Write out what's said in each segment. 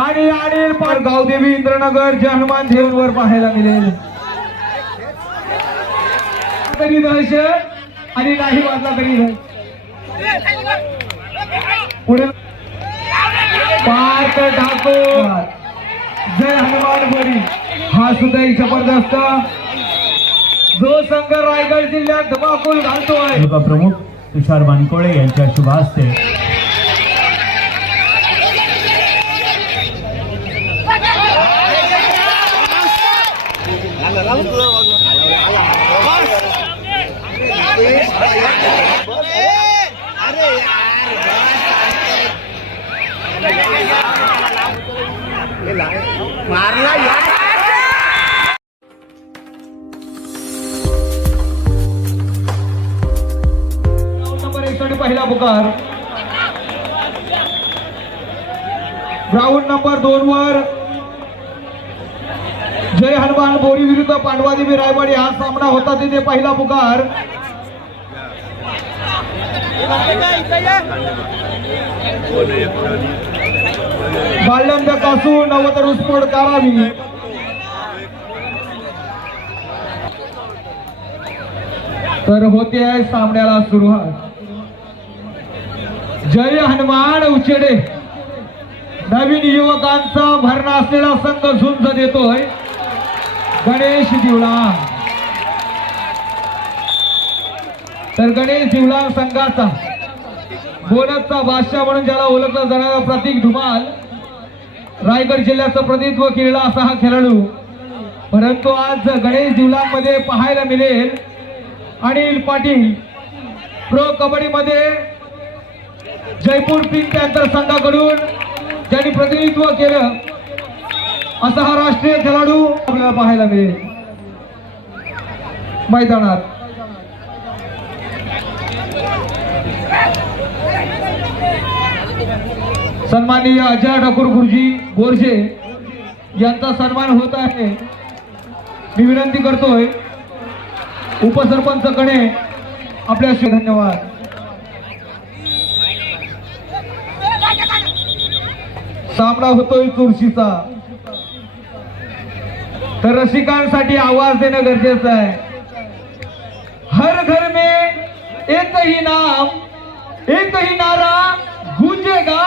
आणि आणि पार गावदेवी इंद्रनगर जे हनुमान देऊनवर पाहायला मिळेल. तरी दहशत आणि नाही वाजला तरी पुढे. पार्थ ठाकूर. जय हनुमान बोरी. हा सुद्धा एक जबरदस्त. जो संघ रायगड जिल्ह्यात धमाकूल घालतो आहे प्रमुख तुषार बानकोळे यांच्या शुभ हस्ते मारला या नंबर एक साठी पहिला पुकार ग्राउंड नंबर दोन वर हनुमान बोरी विरुद्ध पांडवादेवी रायवाडी. हा सामना होता तिथे पहिला पुकार. बालंद कासू नवतर स्फोट करावी. तर होते आहे सामन्याला सुरुवात. जय हनुमान उचेडे. नवीन युवकांचा भरणा असलेला संघ झुंज देतोय. गणेश दिवला तर गणेश दिवला संघाचा बोनसचा बादशाह म्हणून ज्याला ओळखला जाणारा प्रतीक धुमाल रायगड जिल्ह्याचं प्रतिनिधित्व केलेला असा हा खेळाडू. परंतु आज गणेश दिवलामध्ये पाहायला मिळेल अनिल पाटील. प्रो कबड्डीमध्ये जयपूर पिंक पॅन्थर संघाकडून ज्यांनी प्रतिनिधित्व केलं असा हा राष्ट्रीय खेळाडू आपल्याला पाहायला मिळेल. मैदानात. सन्माननीय अजय ठाकूर गुरुजी बोरसे यांचा सन्मान होत आहे. मी विनंती करतोय उपसरपंच कडे आपल्याशी धन्यवाद. सामना होतोय चुरशीचा तर रसिकांसाठी आवाज देणं गरजेचं आहे. हर घर में एक ही नाम एक ही नारा गूंजेगा.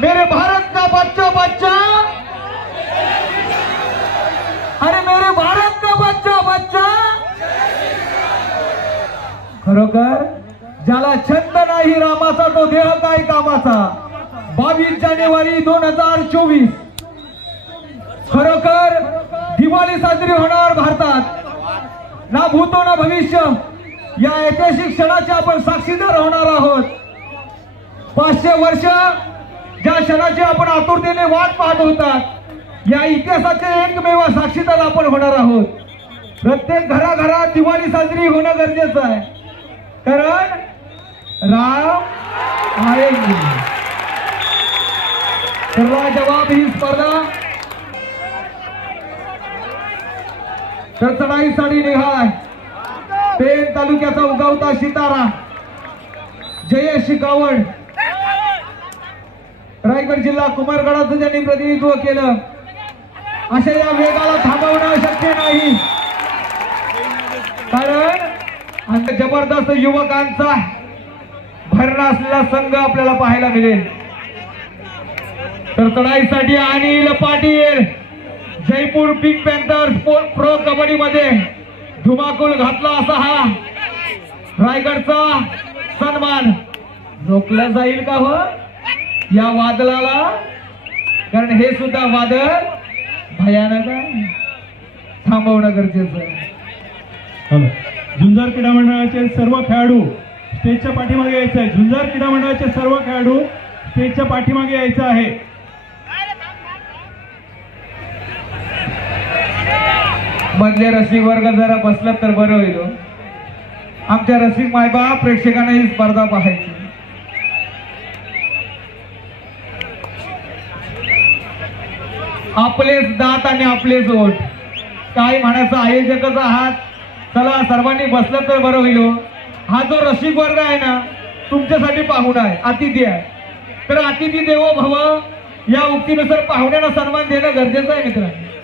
मेरे भारत का बच्चा बच्चा। अरे मेरे भारत का बच्चा बच्चा। खरोखर ज्याला छंद नाही रामाचा तो देह काय कामाचा? बावीस जानेवारी दोन हजार चोवीस. खरोखर दिवाळी साजरी होणार भारतात. ना भूतो ना भविष्य. या ऐतिहासिक क्षणाचे आपण साक्षीदार होणार आहोत. पाचशे वर्ष ज्या क्षणाची आपण आतुरतेने वाट पाहत होतात या इतिहासाचे एकमेव साक्षीदार आपण होणार आहोत. प्रत्येक घराघरात दिवाळी साजरी होणं गरजेचं आहे. कारण राम आहे. सर्व जवाब ही स्पर्धा तर साडी निघालाय पेन तालुक्याचा उगवता सितारा जयेश शिकावण रायगड जिल्हा कुमारगडाचं ज्यांनी प्रतिनिधित्व केलं अशा या वेगाला थांबवणं शक्य नाही. कारण आता जबरदस्त युवकांचा भरणा असलेला संघ आपल्याला पाहायला मिळेल. तर चढाईसाठी आणि Patil. Jaipur pink panther pro kabaddi मध्ये धुमाकूल घातला असा हा. रायगडचा सन्मान. रोखला जाईल का हो? या वादळाला कारण हे सुद्धा वादळ भयानक आहे. थांबवणं गरजेचं आहे. हॅलो. झुंजार क्रीडा मंडळाचे सर्व खेळाडू स्टेजच्या पाठीमागे यायचं आहे. झुंजार क्रीडा मंडळाचे सर्व खेळाडू स्टेजच्या पाठीमागे यायचं आहे. मधले रसिक वर्ग जरा बसलात तर बरं होईल हो. आमच्या रसिक मायबाप प्रेक्षकांना ही स्पर्धा पाहायची. आपलेच दात आणि आपलेच ओठ. काय म्हणायचं आयोजकच आहात. चला सर्वांनी बसलं तर बरं होईल हो. हा. जो रसिक वर्ग आहे ना तुमच्यासाठी पाहुणा आहे अतिथी आहे. तर अतिथी देवो भव या उक्तीनुसार पाहुण्यांना सन्मान देणं गरजेचं आहे मित्रांनो.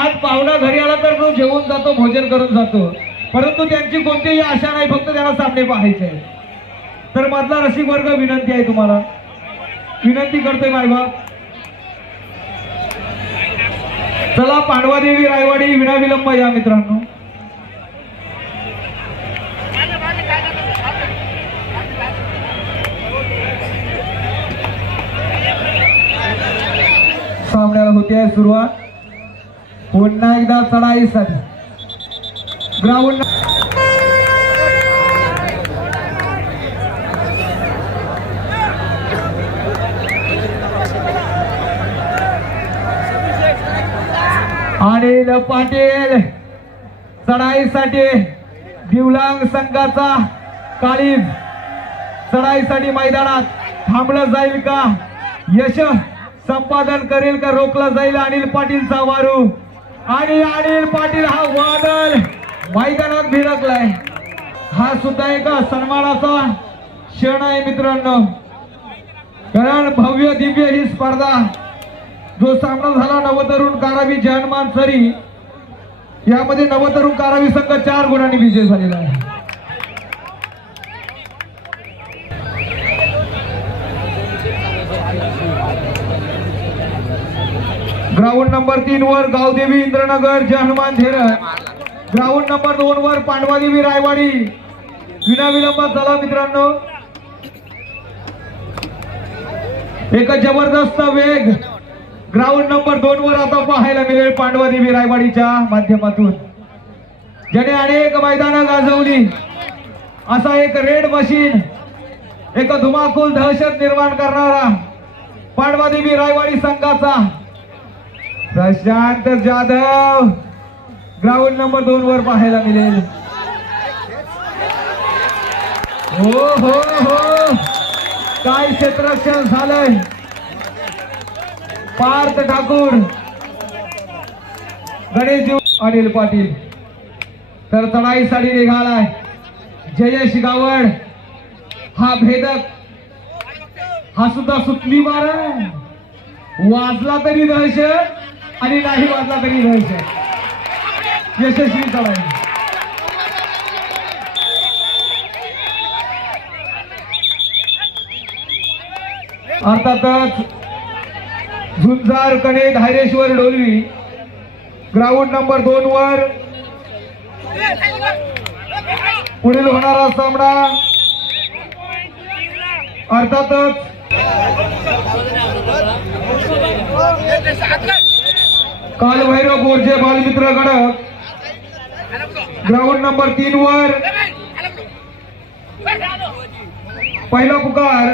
आज पाहुणा घरी आला तर तो जेवून जातो भोजन करून जातो. परंतु त्यांची कोणतीही आशा नाही फक्त त्यांना सामने पाहायचे आहे तर मधला रसिक वर्ग विनंती आहे तुम्हाला. विनंती करतोय मायबाप. चला पांडवादेवी रायवाडी विनाविलंब या मित्रांनो. सामन्याला होती आहे सुरुवात. पुन्हा एकदा चढाईसाठी. ग्राउंड अनिल पाटील चढाईसाठी दिवलांग संघाचा काळी चढाईसाठी मैदानात थांबलं जाईल का? यश संपादन करेल का? रोखला जाईल अनिल पाटीलचा वारू. आणि अनिल पाटील हा वादळ मैदानात भिरकलाय हा सुद्धा एका सन्मानाचा क्षण आहे मित्रांनो. कारण भव्य दिव्य ही स्पर्धा जो सामना झाला नवतरुण कारावी जहनमान सरी यामध्ये नवतरुण कारावी संघ चार गुणांनी विजय झालेला आहे. ग्राउंड नंबर तीन वर गावदेवी इंद्रनगर जय हनुमान ग्राउंड नंबर दोन वर पांडवादेवी रायवाडी. विनाविलंब झाला मित्रांनो. एक जबरदस्त वेग. ग्राउंड नंबर दोन वर आता पाहायला मिळेल पांडवादेवी रायवाडीच्या माध्यमातून. ज्याने अनेक मैदानं गाजवली. असा एक रेड मशीन एक धुमाकूल दहशत निर्माण करणारा पांडवादेवी रायवाडी संघाचा. प्रशांत जाधव. ग्राउंड नंबर दोन वर पाहायला मिळेल. हो हो हो. काय क्षेत्ररक्षण झालंय? पार्थ ठाकूर. गणेशजी अनिल पाटील. तर चढाईसाठी निघालाय. जयेश गावड. हा भेदक. हा सुद्धा सुतली मार. वाजला तरी दहशत. आणि नाही वाजला तरी व्हायचं यशस्वी चालाय अर्थातच झुंजार कणे धायरेश्वर डोलवी. ग्राउंड नंबर दोन वर पुढील होणारा सामना अर्थातच कालभैरव गोरजे बालमित्र गडक ग्राउंड नंबर तीन वर. पहिला पुकार.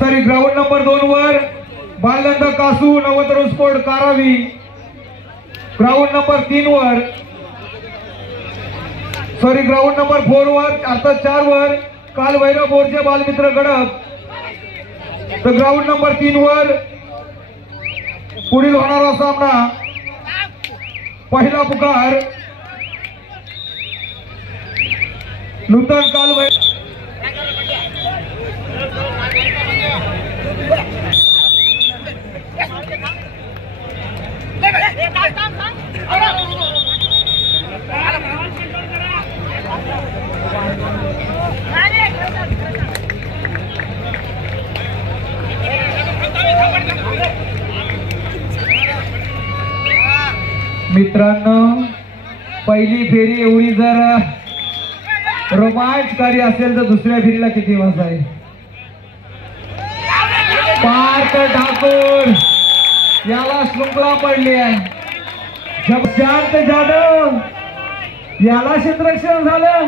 सॉरी ग्राउंड नंबर दोन वर. Balanand Kasu Navtarun sport Karavi. Ground number तीन वर. सॉरी ग्राउंड नंबर फोर वर अर्थात चार वर. काल भैरव बोरचे बालमित्र गडप तर ग्राउंड नंबर तीन वर. पुढील होणारा सामना. पहिला पुकार. नूतन कालवै. पहिली फेरी एवढी जर रोमांचकारी असेल तर दुसऱ्या फेरीला किती वाजता आहे? पार्थ ठाकूर याला शृंखला पडली आहे. जब शांत जाधव याला क्षेत्ररक्षण झालं.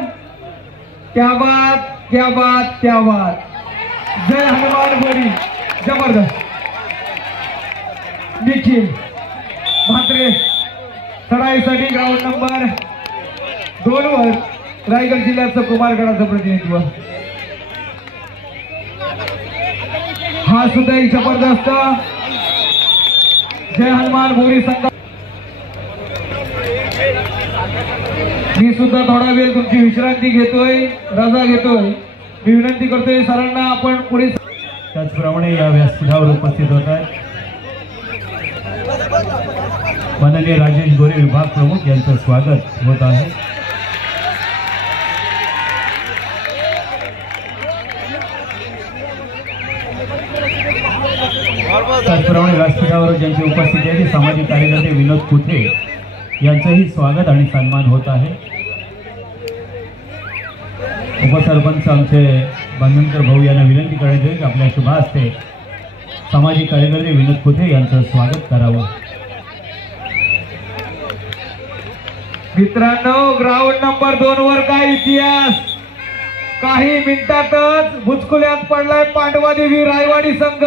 त्या बात त्या बात त्या बात. जय हनुमान बोरी जबरदस्त. निखिल. म्हात्रे. चढाईसाठी ग्राउंड नंबर दोन वर रायगड जिल्ह्याचं कुमारगडाचं प्रतिनिधित्व. हा सुद्धा एक जबरदस्त. जय हनुमान भोरी संघ. मी सुद्धा थोडा वेळ तुमची विश्रांती घेतोय रजा घेतोय. मी विनंती करतोय सरांना आपण पुढे त्याचप्रमाणे या व्यासपीठावर उपस्थित होत आहे माननीय राजेश गोरे विभाग प्रमुख यांचं स्वागत होत आहे. त्याचप्रमाणे व्यासपीठावर ज्यांची उपस्थिती आहे सामाजिक कार्यकर्ते विनोद कुठे यांचंही स्वागत आणि सन्मान होत आहे. उपसरपंच आमचे बांधणकर भाऊ यांना विनंती करण्यात येईल की आपल्या शुभ सामाजिक कार्यकर्ते विनोद कुठे यांचं स्वागत करावं. मित्रांनो ग्राउंड नंबर दोन वर काय इतिहास? काही मिनिटातच भुचकुल्यात पडलाय पांडवादेवी रायवाडी संघ.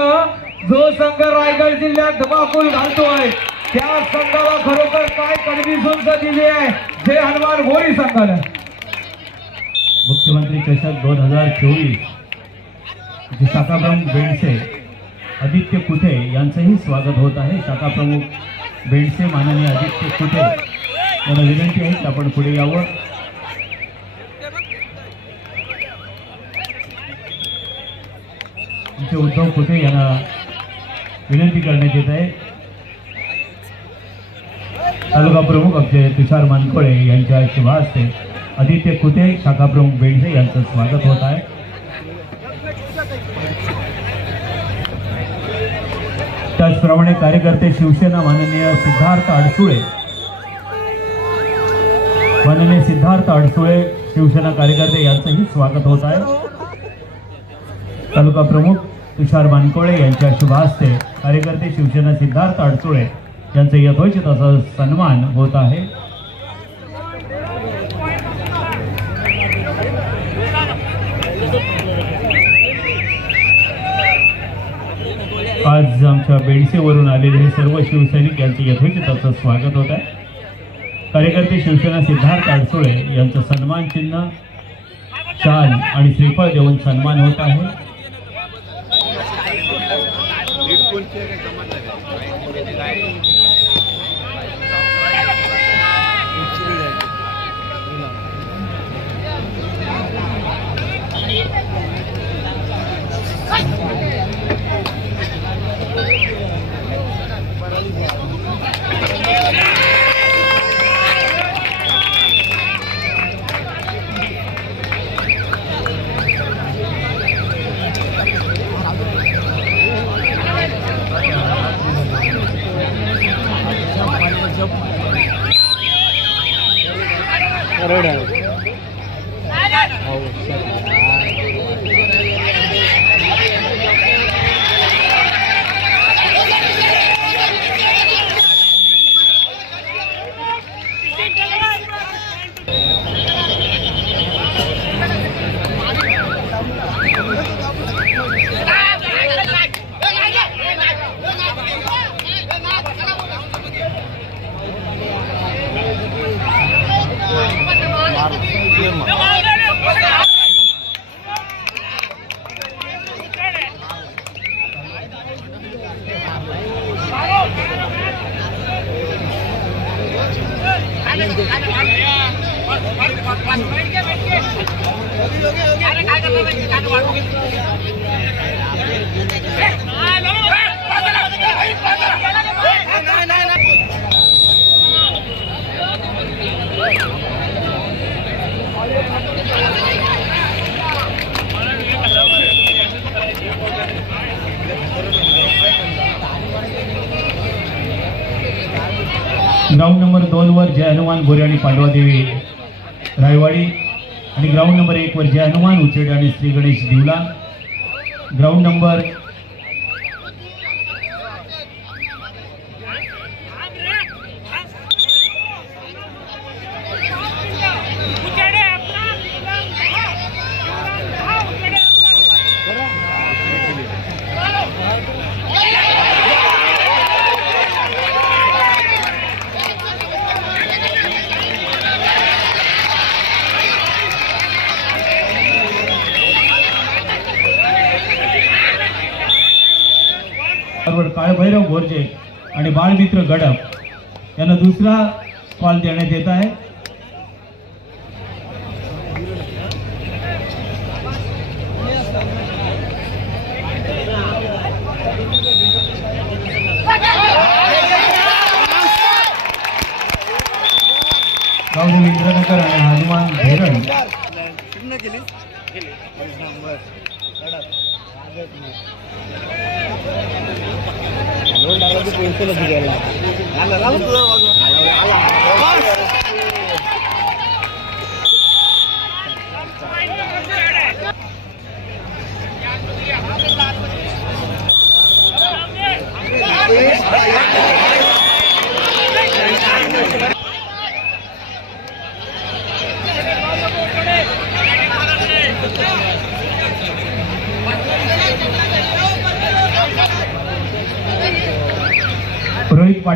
जो संघ रायगड जिल्ह्यात धमाकूल घालतोय त्या संघाला खरोखर काय कडवी झुंज दिली आहे? जे हनुमान घोरी संघाला. मुख्यमंत्री चषक दोन हजार चोवीस. जे शाखाप्रमुख बेंडसे आदित्य कुठे? यांचंही स्वागत होत आहे. शाखाप्रमुख बेंडसे माननीय आदित्य कुठे? मला विनंती आहे की आपण पुढे यावं. आमचे उद्धव कुठे यांना विनंती करण्यात येत आहे. तालुका प्रमुख आमचे तुषार मानकोळे यांच्या शुभ हस्ते आदित्य कुते शाखा प्रमुख बेंडसे यांचं स्वागत होत आहे. त्याचप्रमाणे कार्यकर्ते शिवसेना माननीय सिद्धार्थ अडसुळे माननीय सिद्धार्थ अडसुळे शिवसेना कार्यकर्ते यांचंही स्वागत होत आहे. तालुका प्रमुख तुषार बानकोळे यांच्या शुभ हस्ते कार्यकर्ते शिवसेना सिद्धार्थ अडसुळे यांचं यथोचित असा सन्मान होत आहे. आज आमच्या बेडसेवरून आलेले हे सर्व शिवसैनिक यांचं यथोचित असं स्वागत होत आहे. कार्यकर्ते शिवसेना सिद्धार्थ अडसुळे यांचं सन्मान चिन्ह शाल आणि श्रीफळ देऊन सन्मान होत आहे. ग्राउंड नंबर दोन वर जय हनुमान भोरे आणि पांडवादेवी रायवाडी आणि ग्राउंड नंबर एक वर जय हनुमान उचेड आणि श्री गणेश दिवला ग्राउंड नंबर बाळमित्र गडप यांना दुसरा कॉल देण्यात येत आहे. गावदेव इंद्रनगर आणि हनुमान धैरण रोहित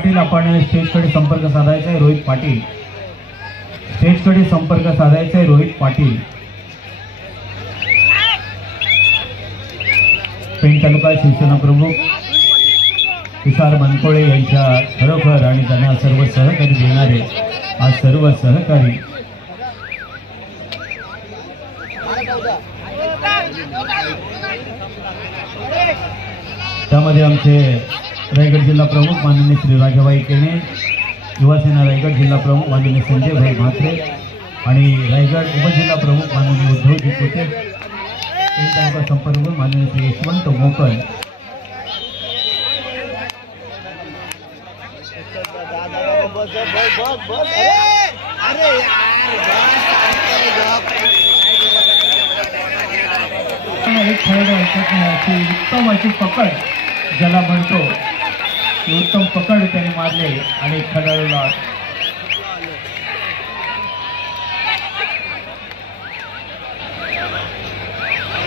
पाटील आपण स्टेजकडे संपर्क साधायचा आहे रोहित पाटील. स्टेजकडे संपर्क साधायचा आहे रोहित पाटील. पेण तालुका शिवसेना प्रमुख तुषार मनकोळे यांच्या खरोखर आणि त्यांना सर्व सहकारी देणारे आज सर्व सहकारी. त्यामध्ये आमचे रायगड जिल्हा प्रमुख माननीय श्री राजाबाई केणे युवासेना रायगड जिल्हा प्रमुख माननीय संजय भाई म्हात्रे आणि रायगड उपजिल्हा प्रमुख माननीय उद्धवजी कोटे त्यांचा संपर्क माननीय श्री यशवंत मोकल एक उत्तम अशी पकड ज्याला म्हणतो उत्तम पकड त्याने मारले आणि खेळाडूला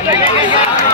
चला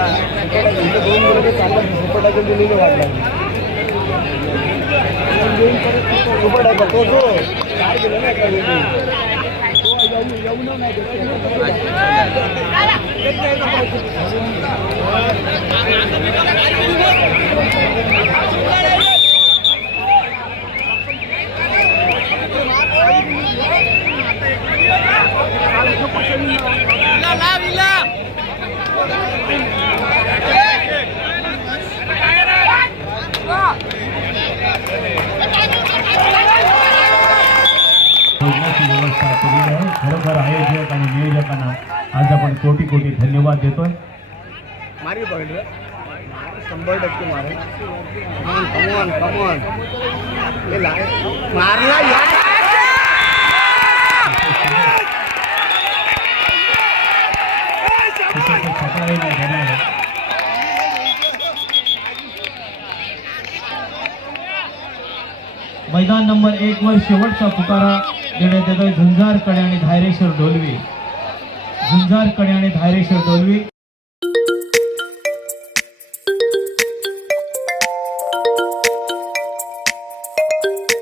चला काय इथं बसले नाही इथंच लागेल भोजनाची व्यवस्था केलेली आहे खरोखर आयोजक आणि नियोजकांना आज आपण कोटी कोटी धन्यवाद देतोय. शंभर टक्के मारे कमॉन कमॉन मारला. मैदान नंबर एक वर शेवटचा पुकारा. देण्यात झुंजारकडे आणि धायरेश्वर डोलवी. झुंजारकडे आणि धायरेश्वर डोलवी.